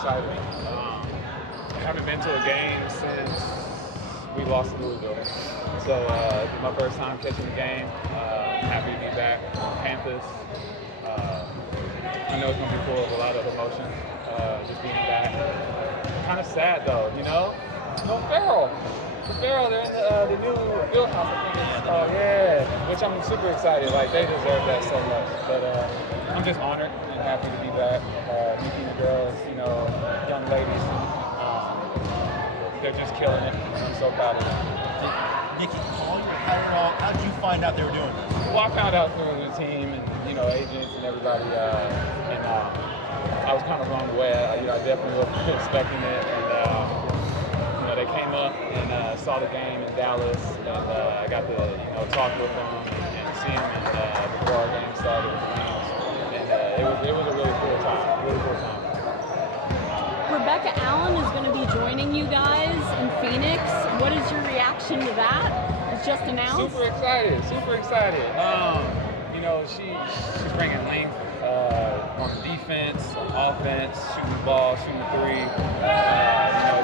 excited. I haven't been to a game since we lost to Louisville. So this is my first time catching the game. Happy to be back on campus. I know it's going to be full of a lot of emotion, just being back. Kind of sad though, you know? No Farrell. The Farrell, they're in the new field house, I think it's, yeah, which I'm super excited. Like, they deserve that so much. But I'm just honored and happy to be back. Meeting the girls, you know, young ladies. They're just killing it. I'm so proud of them. Nikki, calling your hire at all, how did you find out they were doing this? Well, I found out through the team and, you know, agents and everybody. And I was kind of blown away. I definitely wasn't expecting it. And, you know, they came up and saw the game in Dallas. And I got to, you know, talk with them and see them before our game started. And it was a really cool time. Really cool time. Rebecca Allen is going to be joining you guys in Phoenix. What is your reaction to that? It's just announced. Super excited. You know, she's bringing length on defense, on offense, shooting the ball, shooting the three. You know,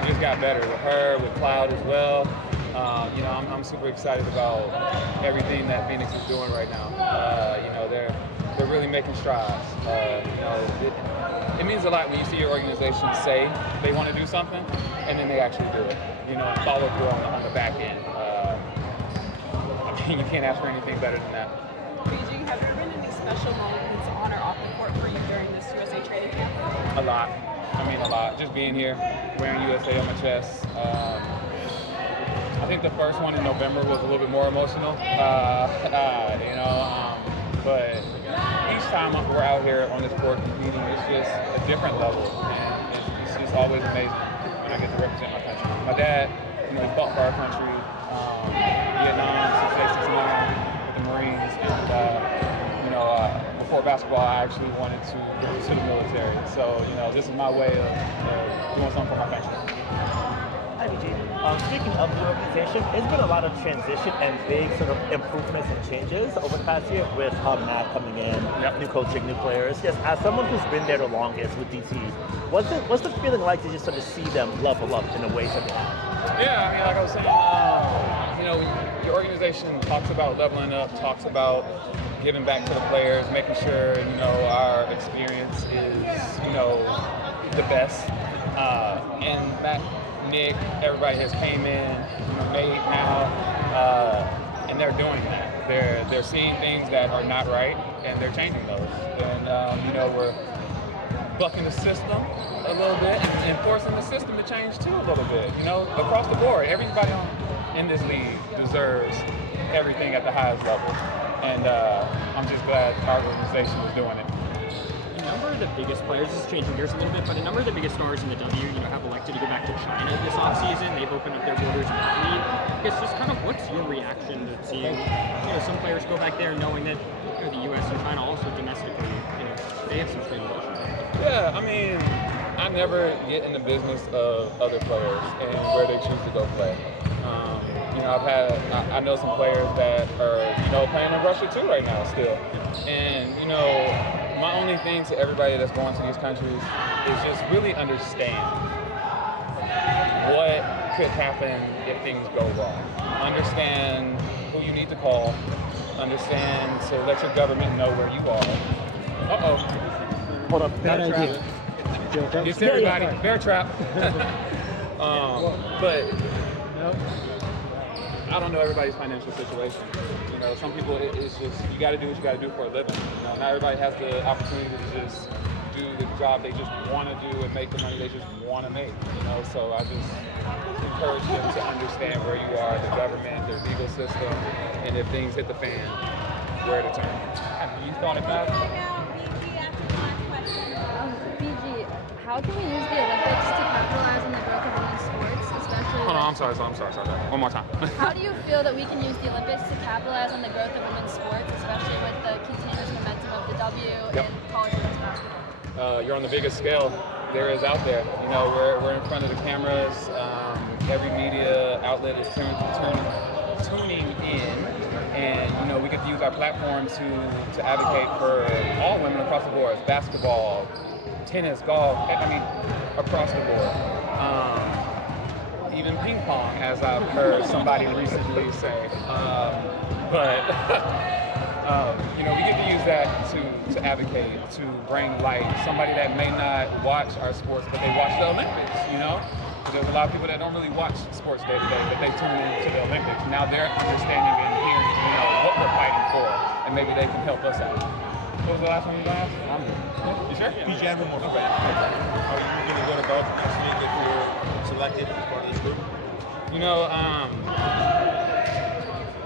we just got better with her, with Cloud as well. You know, I'm super excited about everything that Phoenix is doing right now. You know, they're really making strides. You know, it means a lot when you see your organization say they want to do something, and then they actually do it. You know, and follow through on the back end. I mean, you can't ask for anything better than that. BG, have there been any special moments on or off the court for you during this USA training camp? A lot. I mean, a lot. Just being here, wearing USA on my chest. I think the first one in November was a little bit more emotional. You know, but each time we're out here on this court competing, it's just a different level, and it's just always amazing when I get to represent my country. My dad, you know, he fought for our country, Vietnam, 68, 69, with the Marines, and you know, before basketball, I actually wanted to go to the military. So, you know, this is my way of doing something for my country. Hi, BG. Speaking of the organization, there's been a lot of transition and big sort of improvements and changes over the past year with Matt coming in, new coaching, new players. Yes, as someone who's been there the longest with DT, what's the feeling like to just sort of see them level up in the ways that they have? Yeah, I mean, like I was saying, you know, your organization talks about leveling up, talks about giving back to the players, making sure, you know, our experience is, you know, the best. And Matt, Nick, everybody has came in, you know, made now, and they're doing that. They're seeing things that are not right, and they're changing those. And you know, we're bucking the system a little bit and forcing the system to change too a little bit. You know, across the board, everybody in this league deserves everything at the highest level, and I'm just glad our organization is doing it. A number of the biggest players, this is changing gears a little bit, but a number of the biggest stars in the W, you know, have elected to go back to China this offseason. They've opened up their borders in that league. I guess just kind of what's your reaction to seeing, you know, some players go back there knowing that, you know, the U.S. and China also domestically, you know, they have some strong relations. Yeah, I mean, I never get in the business of other players and where they choose to go play. You know, I know some players that are, you know, playing in Russia too right now still. And, you know, my only thing to everybody that's going to these countries is just really understand what could happen if things go wrong. Understand who you need to call. Understand to let your government know where you are. Uh-oh. Hold up. Bear trap. It's everybody. Bear trap. But I don't know everybody's financial situation. You know, some people, it's just, you got to do what you got to do for a living. You know, not everybody has the opportunity to just do the job they just want to do and make the money they just want to make. You know, so I just encourage them to understand where you are, the government, their legal system, and if things hit the fan, where to turn. Have you thought about it? BG, how can we use the Olympics to capitalize on the growth of women's sports, especially? Hold on, I'm sorry. One more time. How do you feel that we can use the Olympics to capitalize on the growth of women's sports, especially with the continuous momentum of the W and college women's basketball? You're on the biggest scale there is out there. You know, we're in front of the cameras. Every media outlet is tuning in, and you know, we get to use our platform to advocate for all women across the board. Basketball, tennis, golf, I mean, across the board. Even ping pong, as I've heard somebody recently say. But you know, we get to use that to advocate, to bring light. Somebody that may not watch our sports, but they watch the Olympics, you know? There's a lot of people that don't really watch sports day to day, but they tune into the Olympics. Now they're understanding and hearing, you know, what we're fighting for, and maybe they can help us out. What was the last one you guys? You sure? PJ, I have one more for Brett. Are you going to go to golf next week if you're selected as part of this group? You know,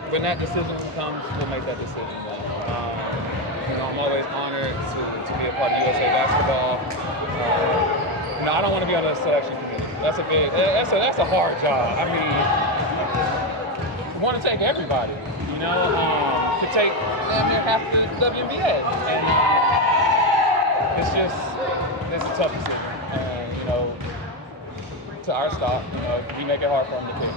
when that decision comes, we'll make that decision. You know, I'm always honored to be a part of USA basketball. You know, I don't want to be on the selection committee. That's a hard job. I mean, we want to take everybody. You know, to take damn near half the WNBA, and it's a tough decision. And you know, to our stock, you know, we make it hard for them to pick.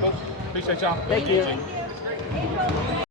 Cool. Appreciate y'all. Thank you.